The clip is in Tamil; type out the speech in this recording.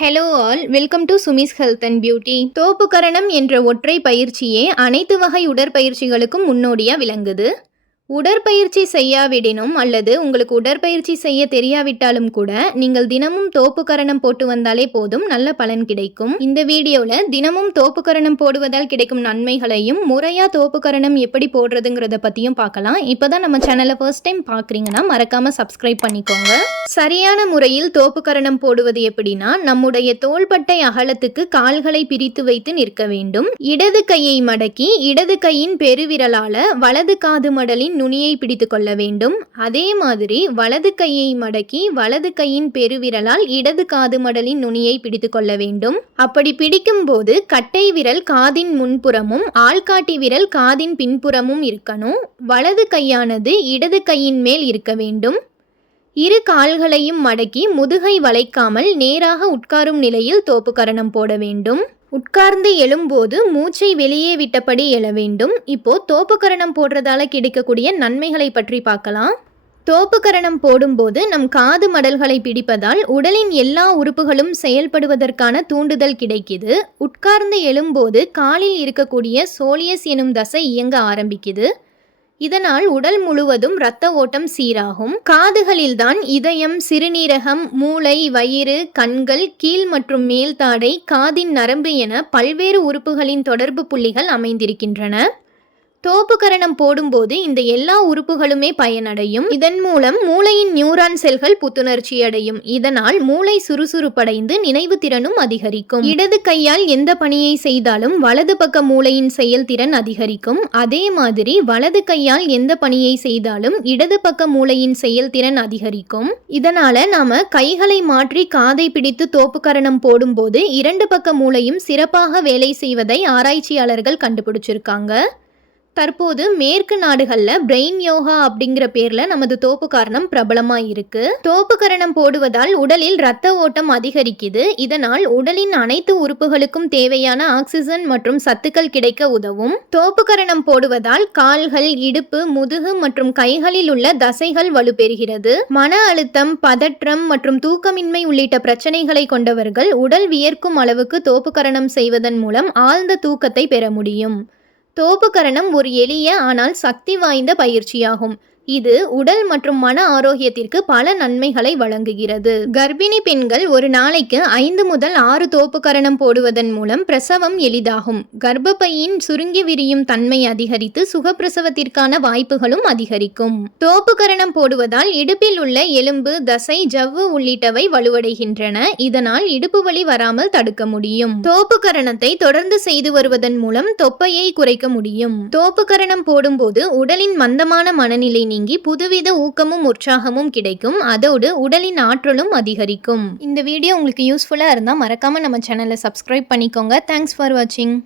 Hello all, welcome to Sumi's health and beauty. தோப்புக்கரணம் என்ற ஒற்றை பயிற்சியே அனைத்து வகை உடற்பயிற்சிகளுக்கும் முன்னோடியாக விளங்குது. உடற்பயிற்சி செய்யாவிடினும் அல்லது உங்களுக்கு உடற்பயிற்சி செய்ய தெரியாவிட்டாலும் கூட நீங்கள் தினமும் தோப்புக்கரணம் போட்டு வந்தாலே போதும், நல்ல பலன் கிடைக்கும். இந்த வீடியோவில் தினமும் தோப்புக்கரணம் போடுவதால் கிடைக்கும் நன்மைகளையும் முறையாக தோப்புக்கரணம் எப்படி போடுறதுங்கிறத பற்றியும் பார்க்கலாம். இப்போதான் நம்ம சேனலை ஃபர்ஸ்ட் டைம் பார்க்குறீங்கன்னா மறக்காமல் சப்ஸ்கிரைப் பண்ணிக்கோங்க. சரியான முறையில் தோப்புக்கரணம் போடுவது எப்படின்னா, நம்முடைய தோள்பட்டை அகலத்துக்கு கால்களை பிரித்து வைத்து நிற்க வேண்டும். இடது கையை மடக்கி இடது கையின் பெருவிரலால வலது காது மடலின் நுனியை பிடித்து கொள்ள வேண்டும். அதே மாதிரி வலது கையை மடக்கி வலது கையின் பெருவிரலால் இடது காது மடலின் நுனியை பிடித்து கொள்ள வேண்டும். அப்படி பிடிக்கும் போது கட்டை விரல் காதின் முன்புறமும் ஆள்காட்டி விரல் காதின் பின்புறமும் இருக்கணும். வலது கையானது இடது கையின் மேல் இருக்க வேண்டும். இரு கால்களையும் மடக்கி முதுகை வளைக்காமல் நேராக உட்காரும் நிலையில் தோப்புக்கரணம் போட வேண்டும். உட்கார்ந்து எழும்போது மூச்சை வெளியே விட்டபடி எழ வேண்டும். இப்போ தோப்புக்கரணம் போடுறதால கிடைக்கக்கூடிய நன்மைகளை பற்றி பார்க்கலாம். தோப்புக்கரணம் போடும்போது நம் காது மடல்களை பிடிப்பதால் உடலின் எல்லா உறுப்புகளும் செயல்படுவதற்கான தூண்டுதல் கிடைக்குது. உட்கார்ந்து எழும்போது காலில் இருக்கக்கூடிய சோலியஸ் எனும் தசை இயங்க ஆரம்பிக்குது. இதனால் உடல் முழுவதும் இரத்த ஓட்டம் சீராகும். காதுகளில்தான் இதயம், சிறுநீரகம், மூளை, வயிறு, கண்கள், கீழ் மற்றும் மேல் தாடை, காதின் நரம்பு என பல்வேறு உறுப்புகளின் தொடர்பு புள்ளிகள் அமைந்திருக்கின்றன. தோப்புக்கரணம் போடும்போது இந்த எல்லா உறுப்புகளுமே பயனடையும். இதன் மூலம் மூளையின் நியூரான் செல்கள் புத்துணர்ச்சி அடையும். இதனால் மூளை சுறுசுறுப்படைந்து நினைவு திறனும் அதிகரிக்கும். இடது கையால் எந்த பணியை செய்தாலும் வலது பக்க மூளையின் செயல்திறன் அதிகரிக்கும். அதே மாதிரி வலது கையால் எந்த பணியை செய்தாலும் இடது பக்க மூளையின் செயல்திறன் அதிகரிக்கும். இதனால நாம கைகளை மாற்றி காதை பிடித்து தோப்புக்கரணம் போடும்போது இரண்டு பக்க மூளையும் சிறப்பாக வேலை செய்வதை ஆராய்ச்சியாளர்கள் கண்டுபிடிச்சிருக்காங்க. தற்போது மேற்கு நாடுகளில் பிரெயின் யோகா அப்படிங்கிற பேரில் நமது தோப்புக்கரணம் பிரபலமாக இருக்கு. தோப்புக்கரணம் போடுவதால் உடலில் இரத்த ஓட்டம் அதிகரிக்குது. இதனால் உடலின் அனைத்து உறுப்புகளுக்கும் தேவையான ஆக்சிஜன் மற்றும் சத்துக்கள் கிடைக்க உதவும். தோப்புக்கரணம் போடுவதால் கால்கள், இடுப்பு, முதுகு மற்றும் கைகளில் உள்ள தசைகள் வலுப்பெறுகிறது. மன அழுத்தம், பதற்றம் மற்றும் தூக்கமின்மை உள்ளிட்ட பிரச்சனைகளை கொண்டவர்கள் உடல் வியர்க்கும் அளவுக்கு தோப்புக்கரணம் செய்வதன் மூலம் ஆழ்ந்த தூக்கத்தை பெற முடியும். தோப்புக்கரணம் ஒரு எளிய ஆனால் சக்தி வாய்ந்த பயிற்சியாகும். இது உடல் மற்றும் மன ஆரோக்கியத்திற்கு பல நன்மைகளை வழங்குகிறது. கர்ப்பிணி பெண்கள் ஒரு நாளைக்கு 5 முதல் 6 தோப்புக்கரணம் போடுவதன் மூலம் பிரசவம் எளிதாகும். கர்ப்பப்பையின் சுருங்கி விரியும் தன்மை அதிகரித்து சுகப்பிரசவத்திற்கான வாய்ப்புகளும் அதிகரிக்கும். தோப்புக்கரணம் போடுவதால் இடுப்பில் உள்ள எலும்பு, தசை, ஜவ்வு உள்ளிட்டவை வலுவடைகின்றன. இதனால் இடுப்பு வலி வராமல் தடுக்க முடியும். தோப்புக்கரணத்தை தொடர்ந்து செய்து வருவதன் மூலம் தொப்பையை குறைக்க முடியும். தோப்புக்கரணம் போடும்போது உடலின் மந்தமான மனநிலை நீங்கி புதுவித ஊக்கமும் உற்சாகமும் கிடைக்கும். அதோடு உடலின் ஆற்றலும் அதிகரிக்கும். இந்த வீடியோ உங்களுக்கு யூஸ்ஃபுல்லாக இருந்தால் மறக்காமல் நம்ம சேனலை சப்ஸ்கிரைப் பண்ணிக்கோங்க. தேங்க்ஸ் ஃபார் வாட்சிங்.